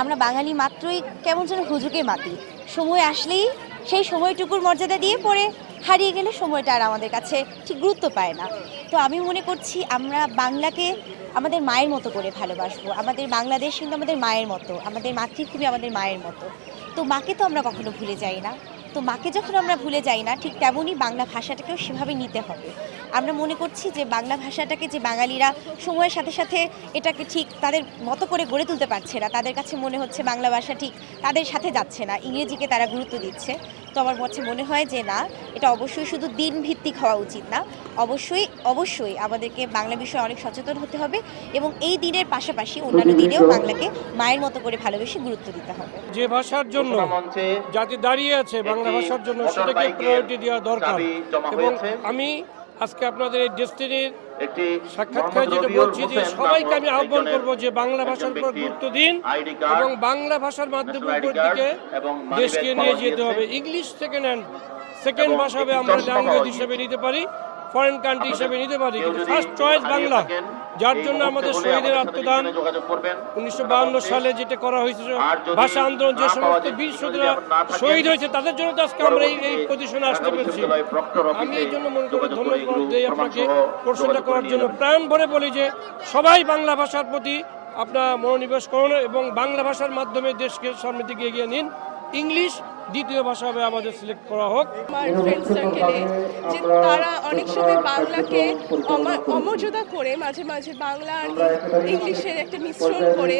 আমরা বাঙালি মাত্রই কেমন যেন হুজুগে মাতি। সময় আসলেই সেই সময়টুকুর মর্যাদা দিয়ে পরে হারিয়ে গেলে সময়টা আর আমাদের কাছে ঠিক গুরুত্ব পায় না। তো আমি মনে করছি আমরা বাংলাকে আমাদের মায়ের মতো করে ভালোবাসবো। আমাদের বাংলাদেশ কিন্তু আমাদের মায়ের মতো। আমাদের মাতৃভূমি আমাদের মায়ের মতো। তো মাকে তো আমরা কখনো ভুলে যাই না। তো মাকে যখন আমরা ভুলে যাই না, ঠিক তেমনই বাংলা ভাষাটাকেও সেভাবে নিতে হবে। আমরা মনে করছি যে বাংলা ভাষাটাকে যে বাঙালিরা সময়ের সাথে সাথে এটাকে ঠিক তাদের মতো করে গড়ে তুলতে পারছে না, তাদের কাছে মনে হচ্ছে বাংলা ভাষা ঠিক তাদের সাথে যাচ্ছে না, ইংরেজিকে তারা গুরুত্ব দিচ্ছে। তো আমার কাছে মনে হয় যে না, এটা অবশ্যই শুধু দিন ভিত্তিক হওয়া উচিত না। অবশ্যই আমাদেরকে বাংলা বিষয়ে অনেক সচেতন হতে হবে এবং এই দিনের পাশাপাশি অন্যান্য দিনেও বাংলাকে মায়ের মতো করে ভালোবেসে গুরুত্ব দিতে হবে। যে ভাষার জন্য জাতি দাঁড়িয়ে আছে, বাংলা ভাষার জন্য, সেটাকে প্রায়োরিটি দেওয়া দরকার। এবং আমি আজকে আপনাদের এই ডেস্টিনির সাক্ষাৎকারে যেটা বলছি যে সবাইকে আমি আহ্বান করব যে বাংলা ভাষার উপর গুরুত্ব দিন এবং বাংলা ভাষার মাধ্যমে উপর দিকে দেশকে নিয়ে যেতে হবে। ইংলিশ সেকেন্ড ভাষা হবে, আমরা ল্যাঙ্গুয়েজ হিসেবে নিতে পারি, ফরেন কান্ট্রি হিসেবে নিতে পারি, কিন্তু ফার্স্ট চয়েস বাংলা। যার জন্য আমাদের শহীদের আত্মদান 1952 সালে যেটা করা হয়েছিল, ভাষা আন্দোলন, যে সমস্ত বীর সৈনিকরা শহীদ হয়েছে, তাদের জন্য তো আজকে আমরা এই পজিশনে আসতে পেরেছি। আমি এই জন্য মনে করি ধন্যবাদ দিই আপনাকে প্রশ্নটা করার জন্য। প্রাণ ভরে বলি যে সবাই বাংলা ভাষার প্রতি আপনার মনোনিবেশ করুন এবং বাংলা ভাষার মাধ্যমে দেশকে সামনের দিকে এগিয়ে নিন। ইংলিশ দ্বিতীয় ভাষা হবে আমাদের সিলেক্ট করা হোক। আমার ফ্রেন্ড সার্কেলে যে তারা অনেক সময় বাংলাকে অমর্যাদা করে, মাঝে মাঝে বাংলা আর ইংলিশের একটা মিশ্রণ করে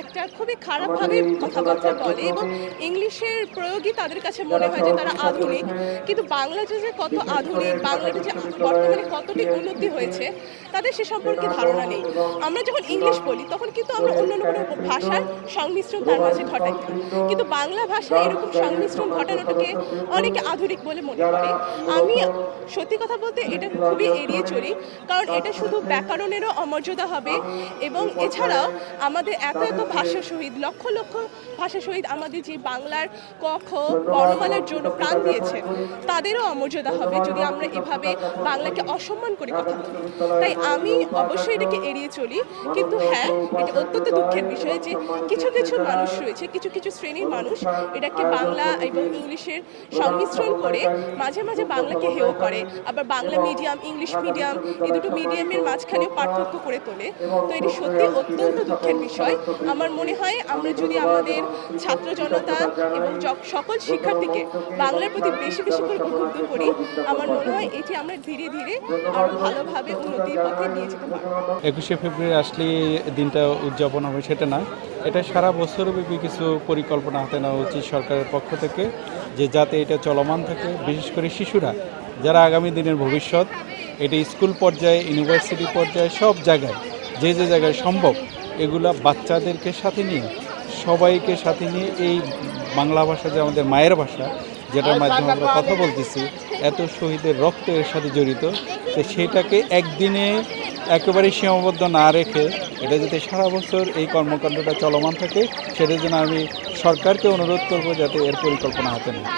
একটা খুবই খারাপভাবে কথাবার্তা বলে এবং ইংলিশের প্রয়োগই তাদের কাছে মনে হয় যে তারা আধুনিক, কিন্তু বাংলাটা যে কত আধুনিক, বাংলাটা যে বর্তমানে কতটি উন্নতি হয়েছে তাদের সে সম্পর্কে ধারণা নেই। আমরা যখন ইংলিশ বলি তখন কিন্তু আমরা অন্যান্য কোনো ভাষার সংমিশ্রণ তার মাঝে ঘটাই, কিন্তু বাংলা ভাষায় এরকম সংমিশ্রণ ঘটানোটাকে অনেকে আধুনিক বলে মনে করে। আমি সত্যি কথা বলতে এটা খুবই এড়িয়ে চলি, কারণ এটা শুধু ব্যাকরণেরও অমর্যাদা হবে এবং এছাড়াও আমাদের এত এত ভাষা শহীদ, লক্ষ লক্ষ ভাষা শহীদ আমাদের যে বাংলার ক খ বর্ণমালার জন্য প্রাণ দিয়েছে তাদেরও অমর্যাদা হবে যদি আমরা এভাবে বাংলাকে অসম্মান করে কথা বলি। তাই আমি অবশ্যই এটাকে এড়িয়ে চলি, কিন্তু হ্যাঁ, এটা অত্যন্ত দুঃখের বিষয় যে কিছু কিছু মানুষ রয়েছে, কিছু কিছু শ্রেণীর মানুষ এটাকে বাংলা এবং ইংলিশের সংমিশ্রণ করে মাঝে মাঝে বাংলাকে হেয় করে, আবার বাংলা মিডিয়াম ইংলিশ মিডিয়াম এই দুটো মিডিয়ামের মাঝখানেও পার্থক্য করে তোলে। তো এটি সত্যি অত্যন্ত দুঃখের বিষয়। আমার মনে হয় আমরা যদি আমাদের ছাত্র জনতা এবং সকল শিক্ষার্থীকে বাংলার প্রতি বেশি বেশি করে উদ্বুদ্ধ করি, আমার মনে হয় এটি আমরা ধীরে ধীরে আরও ভালোভাবে উন্নতির পথে নিয়ে যেতে পারব। 21শে ফেব্রুয়ারি আসলে দিনটা উদযাপন হবে সেটা না, এটা সারা বছরব্যাপী কিছু পরিকল্পনা হাতে নেওয়া উচিত সরকারের পক্ষ থেকে, যে যাতে এটা চলমান থাকে। বিশেষ করে শিশুরা যারা আগামী দিনের ভবিষ্যৎ, এটা স্কুল পর্যায়ে, ইউনিভার্সিটি পর্যায়ে, সব জায়গায় যে যে জায়গায় সম্ভব এগুলা বাচ্চাদেরকে সাথে নিয়ে, সবাইকে সাথে নিয়ে এই বাংলা ভাষা যে আমাদের মায়ের ভাষা, যেটার মাধ্যমে আমরা কথা বলতেছি, এত শহীদের রক্ত এর সাথে জড়িত, তো সেটাকে একদিনে একেবারে সীমাবদ্ধ না রেখে এটা যাতে সারা বছর এই কর্মকাণ্ডটা চলমান থাকে, সেটার জন্য আমি সরকারকে অনুরোধ করব যাতে এর পরিকল্পনা হাতে নেয়।